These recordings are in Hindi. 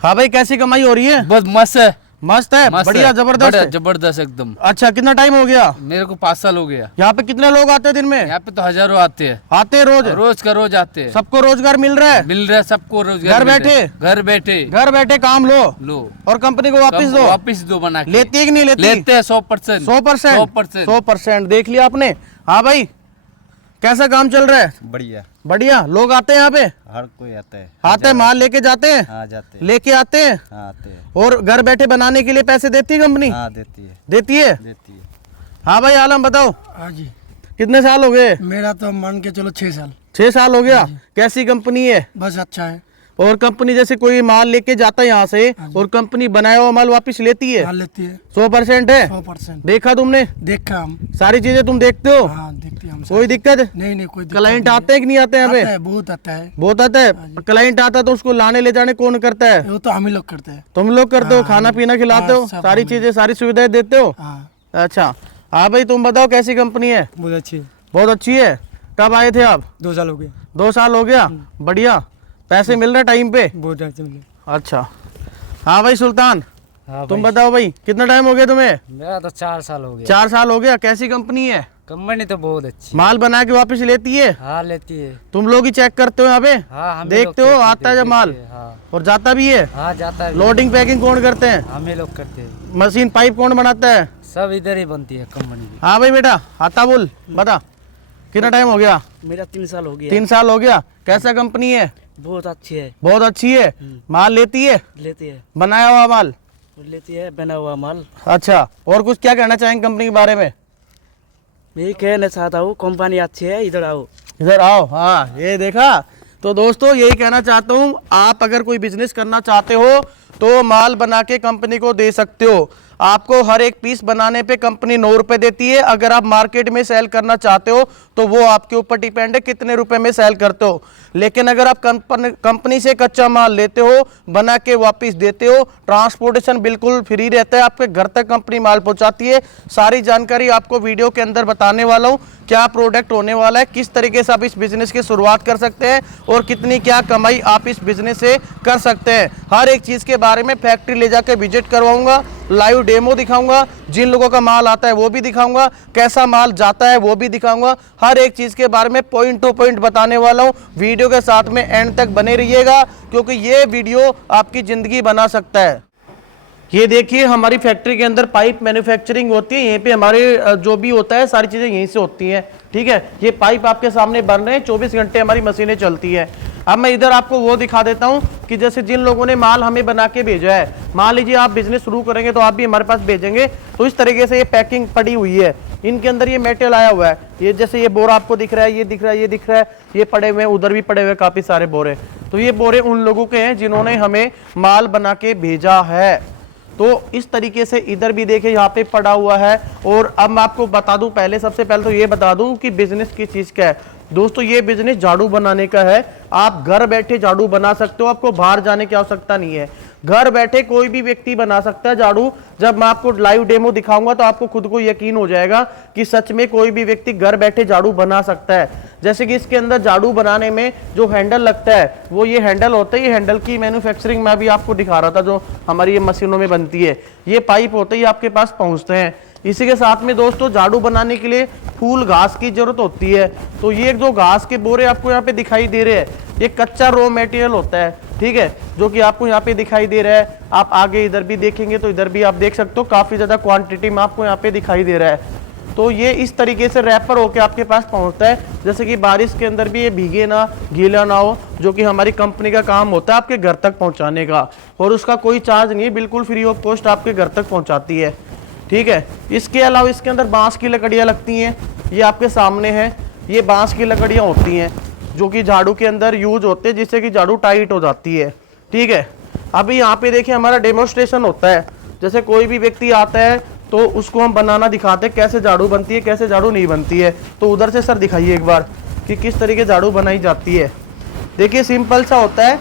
हाँ भाई, कैसी कमाई हो रही है? बहुत मस्त है। मस्त है, बढ़िया, जबरदस्त है। जबरदस्त एकदम। अच्छा, कितना टाइम हो गया? मेरे को 5 साल हो गया। यहाँ पे कितने लोग आते हैं दिन में? यहाँ पे तो हजारों आते हैं। आते हैं रोज? रोज का रोज आते हैं। सबको रोजगार मिल रहा है? मिल रहा है सबको रोजगार। घर बैठे? घर बैठे घर बैठे काम लो और कंपनी को वापिस दो बना के। लेती है कि नहीं लेती? लेते हैं 100%। 100%। देख लिया आपने। हाँ भाई, कैसा काम चल रहा है? बढ़िया बढ़िया। लोग आते हैं यहाँ पे? हर कोई आता है। आते हैं, माल लेके जाते हैं? हाँ जाते हैं। लेके आते हैं? हाँ आते हैं। और घर बैठे बनाने के लिए पैसे देती है कंपनी? हाँ देती है। देती है? देती है। हाँ भाई, आलम बताओ। हाँ जी, कितने साल हो गए? मेरा तो मान के चलो 6 साल। 6 साल हो गया। कैसी कंपनी है? बस अच्छा है। और कंपनी जैसे कोई माल लेके जाता है यहाँ से और कंपनी बनाया हुआ माल वापस लेती है? हाँ लेती है। 100% है? 100%। देखा तुमने? देखा हम। सारी चीजें तुम देखते हो? हाँ देखते हैं हम। कोई दिक्कत? नहीं कोई दिक्कत क्लाइंट नहीं आते हैं कि नहीं आते हैं यहाँ आता पे? है, बहुत आता है। बहुत आता है। क्लाइंट आता है तो उसको लाने ले जाने कौन करता है? वो तो हम ही लोग करते हैं। तुम लोग करते हो? खाना पीना खिलाते हो? सब सारी हम चीजें, सारी सुविधाएं देते हो? हाँ अच्छा। हाँ भाई, तुम बताओ कैसी कंपनी है? बहुत अच्छी है। बहुत अच्छी है। कब आए थे आप? 2 साल हो गए। 2 साल हो गया। बढ़िया। पैसे मिल रहे टाइम पे? बहुत अच्छे मिले। अच्छा। हाँ भाई सुल्तान, हाँ तुम बताओ भाई, कितना टाइम हो गया तुम्हें? मेरा तो 4 साल हो गया। 4 साल हो गया। कैसी कंपनी है? कंपनी तो बहुत अच्छी। माल बना के वापस लेती है? हाँ लेती है। तुम लोग ही चेक करते हो यहाँ पे? हाँ हम देखते हो आता है जब माल? हाँ और जाता भी है? हाँ जाता है। लोडिंग पैकिंग कौन करते हैं? हम ही लोग करते हैं। मशीन पाइप कौन बनाता है? सब इधर ही बनती है कंपनी की। हाँ भाई बेटा, आता बोल, बता कितना टाइम हो गया? मेरा 3 साल हो गया। 3 साल हो गया। कैसा कंपनी है? बहुत अच्छी है। बहुत अच्छी है। माल लेती है? लेती है। बनाया हुआ माल लेती है, बना हुआ माल। अच्छा। और कुछ क्या कहना चाहेंगे कंपनी के बारे में? मैं कहना चाहता हूँ कंपनी अच्छी है, इधर आओ। इधर आओ। हाँ, ये देखा। तो दोस्तों, यही कहना चाहता हूँ, आप अगर कोई बिजनेस करना चाहते हो तो माल बना के कंपनी को दे सकते हो। आपको हर एक पीस बनाने पे कंपनी 9 रुपए देती है। अगर आप मार्केट में सेल करना चाहते हो तो वो आपके ऊपर डिपेंड है कितने रुपए में सेल करते हो। लेकिन अगर आप कंपनी से कच्चा माल लेते हो, बना के वापस देते हो, ट्रांसपोर्टेशन बिल्कुल फ्री रहता है, आपके घर तक कंपनी माल पहुंचाती है। सारी जानकारी आपको वीडियो के अंदर बताने वाला हूँ, क्या प्रोडक्ट होने वाला है, किस तरीके से आप इस बिजनेस की शुरुआत कर सकते हैं और कितनी क्या कमाई आप इस बिजनेस से कर सकते हैं। हर एक चीज़ के बारे में फैक्ट्री ले जाकर विजिट करवाऊंगा, लाइव डेमो दिखाऊंगा, जिन लोगों का माल आता है वो भी दिखाऊंगा, कैसा माल जाता है वो भी दिखाऊंगा। हर एक चीज़ के बारे में पॉइंट टू पॉइंट बताने वाला हूँ। वीडियो के साथ में एंड तक बने रहिएगा, क्योंकि ये वीडियो आपकी ज़िंदगी बना सकता है। ये देखिए, हमारी फैक्ट्री के अंदर पाइप मैन्युफैक्चरिंग होती है। यहीं पे हमारे जो भी होता है सारी चीज़ें यहीं से होती हैं। ठीक है, ये पाइप आपके सामने बन रहे हैं, 24 घंटे हमारी मशीनें चलती है। अब मैं इधर आपको वो दिखा देता हूँ कि जैसे जिन लोगों ने माल हमें बना के भेजा है, मान लीजिए आप बिजनेस शुरू करेंगे तो आप भी हमारे पास भेजेंगे, तो इस तरीके से ये पैकिंग पड़ी हुई है। इनके अंदर ये मेटेरियल आया हुआ है। ये जैसे ये बोरा आपको दिख रहा है, ये दिख रहा है, ये दिख रहा है, ये पड़े हुए हैं, उधर भी पड़े हुए काफ़ी सारे बोरे। तो ये बोरे उन लोगों के हैं जिन्होंने हमें माल बना के भेजा है। तो इस तरीके से इधर भी देखिए, यहाँ पे पड़ा हुआ है। और अब मैं आपको बता दूं, पहले सबसे पहले तो ये बता दूं कि बिजनेस किस चीज़ का है। दोस्तों, ये बिजनेस झाड़ू बनाने का है। आप घर बैठे झाड़ू बना सकते हो, आपको बाहर जाने की आवश्यकता नहीं है। घर बैठे कोई भी व्यक्ति बना सकता है झाड़ू। जब मैं आपको लाइव डेमो दिखाऊंगा तो आपको खुद को यकीन हो जाएगा कि सच में कोई भी व्यक्ति घर बैठे झाड़ू बना सकता है। जैसे कि इसके अंदर झाड़ू बनाने में जो हैंडल लगता है वो ये हैंडल होता है। ये हैंडल की मैन्युफैक्चरिंग मैं भी आपको दिखा रहा था, जो हमारी ये मशीनों में बनती है। ये पाइप होते ही आपके पास पहुंचते हैं। इसी के साथ में दोस्तों, झाड़ू बनाने के लिए फूल घास की जरूरत होती है। तो ये जो घास के बोरे आपको यहाँ पे दिखाई दे रहे हैं, ये कच्चा रॉ मटेरियल होता है। ठीक है, जो कि आपको यहाँ पे दिखाई दे रहा है। आप आगे इधर भी देखेंगे तो इधर भी आप देख सकते हो, काफी ज्यादा क्वांटिटी में आपको यहाँ पे दिखाई दे रहा है। तो ये इस तरीके से रैपर होके आपके पास पहुंचता है, जैसे कि बारिश के अंदर भी ये भीगे ना, गीला ना हो, जो कि हमारी कंपनी का काम होता है आपके घर तक पहुंचाने का। और उसका कोई चार्ज नहीं है, बिल्कुल फ्री ऑफ कॉस्ट आपके घर तक पहुंचाती है। ठीक है, इसके अलावा इसके अंदर बांस की लकड़ियाँ लगती हैं। ये आपके सामने है, ये बांस की लकड़ियाँ होती हैं जो कि झाड़ू के अंदर यूज होते हैं, जिससे कि झाड़ू टाइट हो जाती है। ठीक है, अभी यहाँ पे देखिए हमारा डेमोस्ट्रेशन होता है। जैसे कोई भी व्यक्ति आता है तो उसको हम बनाना दिखाते हैं, कैसे झाड़ू बनती है, कैसे झाड़ू नहीं बनती है। तो उधर से सर दिखाइए एक बार कि किस तरीके झाड़ू बनाई जाती है। देखिए, सिंपल सा होता है।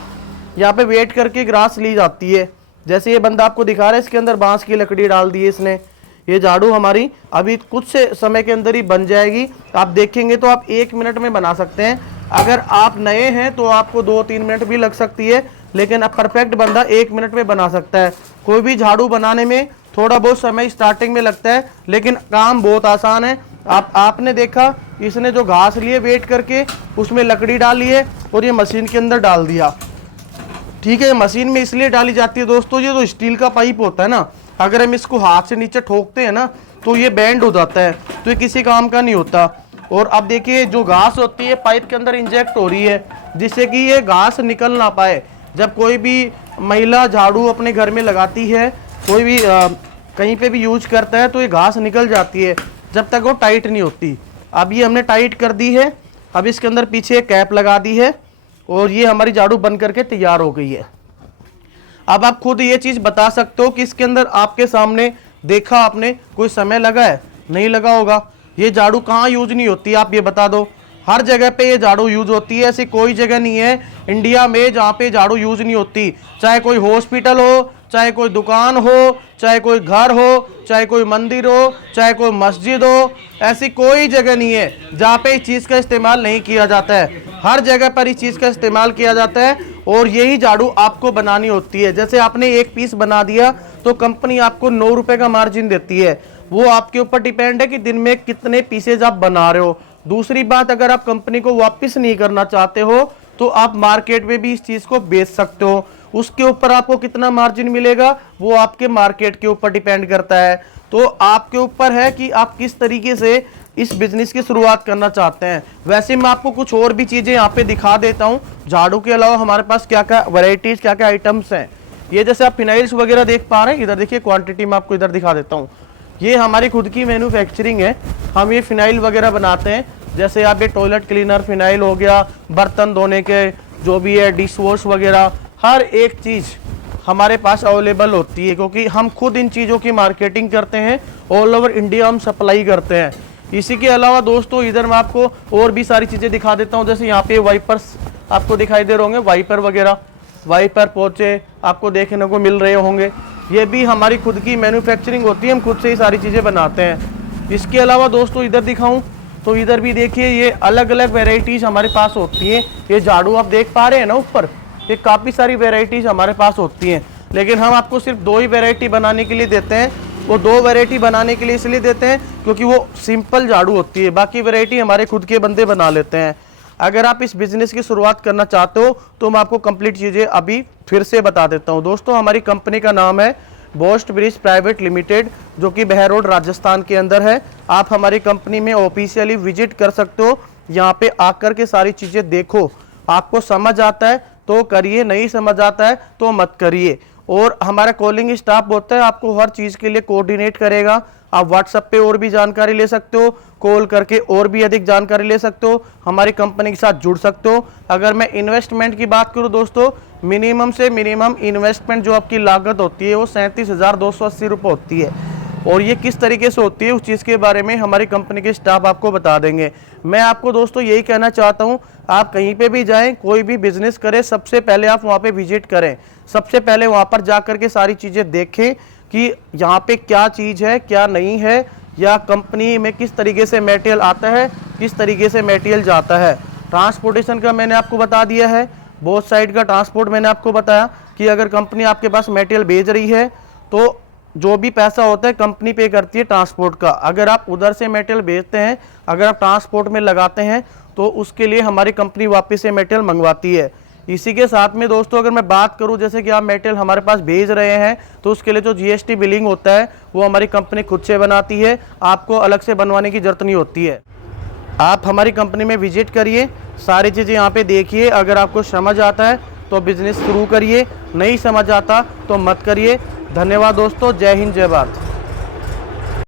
यहाँ पे वेट करके ग्रास ली जाती है। जैसे ये बंदा आपको दिखा रहा है, इसके अंदर बांस की लकड़ी डाल दी है इसने। ये झाड़ू हमारी अभी कुछ से समय के अंदर ही बन जाएगी। आप देखेंगे तो आप 1 मिनट में बना सकते हैं। अगर आप नए हैं तो आपको 2-3 मिनट भी लग सकती है, लेकिन अब परफेक्ट बंदा 1 मिनट में बना सकता है। कोई भी झाड़ू बनाने में थोड़ा बहुत समय स्टार्टिंग में लगता है, लेकिन काम बहुत आसान है। आपने देखा इसने जो घास लिए वेट करके उसमें लकड़ी डाली है और ये मशीन के अंदर डाल दिया। ठीक है, मशीन में इसलिए डाली जाती है दोस्तों, ये जो स्टील का पाइप होता है ना, अगर हम इसको हाथ से नीचे ठोकते हैं ना तो ये बैंड हो जाता है, तो ये किसी काम का नहीं होता। और अब देखिए जो घास होती है पाइप के अंदर इंजेक्ट हो रही है, जिससे कि ये घास निकल ना पाए। जब कोई भी महिला झाड़ू अपने घर में लगाती है, कोई भी कहीं पे भी यूज करता है, तो ये घास निकल जाती है जब तक वो टाइट नहीं होती। अब ये हमने टाइट कर दी है। अब इसके अंदर पीछे एक कैप लगा दी है और ये हमारी झाड़ू बन करके तैयार हो गई है। अब आप खुद ये चीज़ बता सकते हो कि इसके अंदर आपके सामने देखा आपने कोई समय लगा है? नहीं लगा होगा। ये झाड़ू कहाँ यूज नहीं होती, आप ये बता दो। हर जगह पे ये झाड़ू यूज होती है, ऐसी कोई जगह नहीं है इंडिया में जहाँ पे झाड़ू यूज नहीं होती। चाहे कोई हॉस्पिटल हो, चाहे कोई दुकान हो, चाहे कोई घर हो, चाहे कोई मंदिर हो, चाहे कोई मस्जिद हो, ऐसी कोई जगह नहीं है जहाँ पे इस चीज़ का इस्तेमाल नहीं किया जाता है। हर जगह पर इस चीज़ का इस्तेमाल किया जाता है और यही झाड़ू आपको बनानी होती है। जैसे आपने एक पीस बना दिया तो कंपनी आपको 9 रुपये का मार्जिन देती है। वो आपके ऊपर डिपेंड है कि दिन में कितने पीसेज आप बना रहे हो। दूसरी बात, अगर आप कंपनी को वापस नहीं करना चाहते हो तो आप मार्केट में भी इस चीज़ को बेच सकते हो। उसके ऊपर आपको कितना मार्जिन मिलेगा वो आपके मार्केट के ऊपर डिपेंड करता है। तो आपके ऊपर है कि आप किस तरीके से इस बिजनेस की शुरुआत करना चाहते हैं। वैसे मैं आपको कुछ और भी चीज़ें यहाँ पे दिखा देता हूँ। झाड़ू के अलावा हमारे पास क्या क्या वैरायटीज़, क्या क्या आइटम्स हैं। ये जैसे आप फिनाइल्स वगैरह देख पा रहे हैं, इधर देखिए क्वांटिटी में आपको इधर दिखा देता हूँ। ये हमारी खुद की मैन्युफैक्चरिंग है। हम ये फिनाइल वगैरह बनाते हैं। जैसे आप ये टॉयलेट क्लीनर फिनाइल हो गया, बर्तन धोने के जो भी है, डिश वॉश वगैरह, हर एक चीज़ हमारे पास अवेलेबल होती है, क्योंकि हम खुद इन चीज़ों की मार्केटिंग करते हैं। ऑल ओवर इंडिया हम सप्लाई करते हैं। इसी के अलावा दोस्तों इधर मैं आपको और भी सारी चीज़ें दिखा देता हूँ। जैसे यहाँ पे वाइपर्स आपको दिखाई दे रहे होंगे, वाइपर वगैरह, वाइपर पोंचे आपको देखने को मिल रहे होंगे। ये भी हमारी खुद की मैन्युफैक्चरिंग होती है, हम खुद से ही सारी चीज़ें बनाते हैं। इसके अलावा दोस्तों इधर दिखाऊं तो इधर भी देखिए ये अलग अलग वेराइटीज़ हमारे पास होती हैं। ये झाड़ू आप देख पा रहे हैं ना ऊपर, ये काफ़ी सारी वेराइटीज़ हमारे पास होती हैं, लेकिन हम आपको सिर्फ 2 ही वेराइटी बनाने के लिए देते हैं। वो 2 वेराइटी बनाने के लिए इसलिए देते हैं क्योंकि वो सिंपल झाड़ू होती है, बाकी वेराइटी हमारे खुद के बंदे बना लेते हैं। अगर आप इस बिज़नेस की शुरुआत करना चाहते हो तो मैं आपको कंप्लीट चीज़ें अभी फिर से बता देता हूँ। दोस्तों हमारी कंपनी का नाम है बोस्ट ब्रिज प्राइवेट लिमिटेड, जो कि बहरोड राजस्थान के अंदर है। आप हमारी कंपनी में ऑफिशियली विजिट कर सकते हो। यहाँ पे आकर के सारी चीज़ें देखो, आपको समझ आता है तो करिए, नहीं समझ आता है तो मत करिए। और हमारा कॉलिंग स्टाफ होता है, आपको हर चीज़ के लिए कोऑर्डिनेट करेगा। आप व्हाट्सएप पे और भी जानकारी ले सकते हो, कॉल करके और भी अधिक जानकारी ले सकते हो, हमारी कंपनी के साथ जुड़ सकते हो। अगर मैं इन्वेस्टमेंट की बात करूं दोस्तों, मिनिमम से मिनिमम इन्वेस्टमेंट जो आपकी लागत होती है वो 37,280 रुपये होती है। और ये किस तरीके से होती है उस चीज़ के बारे में हमारी कंपनी के स्टाफ आपको बता देंगे। मैं आपको दोस्तों यही कहना चाहता हूँ, आप कहीं पे भी जाएं, कोई भी बिजनेस करें, सबसे पहले आप वहाँ पे विजिट करें। सबसे पहले वहाँ पर जा कर के सारी चीज़ें देखें कि यहाँ पे क्या चीज़ है, क्या नहीं है, या कंपनी में किस तरीके से मटेरियल आता है, किस तरीके से मटेरियल जाता है। ट्रांसपोर्टेशन का मैंने आपको बता दिया है, बोथ साइड का ट्रांसपोर्ट मैंने आपको बताया कि अगर कंपनी आपके पास मटेरियल भेज रही है तो जो भी पैसा होता है कंपनी पे करती है ट्रांसपोर्ट का। अगर आप उधर से मटेरियल भेजते हैं, अगर आप ट्रांसपोर्ट में लगाते हैं तो उसके लिए हमारी कंपनी वापस से मटेरियल मंगवाती है। इसी के साथ में दोस्तों अगर मैं बात करूं, जैसे कि आप मटेरियल हमारे पास भेज रहे हैं तो उसके लिए जो GST बिलिंग होता है वो हमारी कंपनी खुद से बनाती है, आपको अलग से बनवाने की ज़रूरत नहीं होती है। आप हमारी कंपनी में विजिट करिए, सारी चीज़ें यहाँ पे देखिए। अगर आपको समझ आता है तो बिज़नेस शुरू करिए, नहीं समझ आता तो मत करिए। धन्यवाद दोस्तों, जय हिंद जय भारत।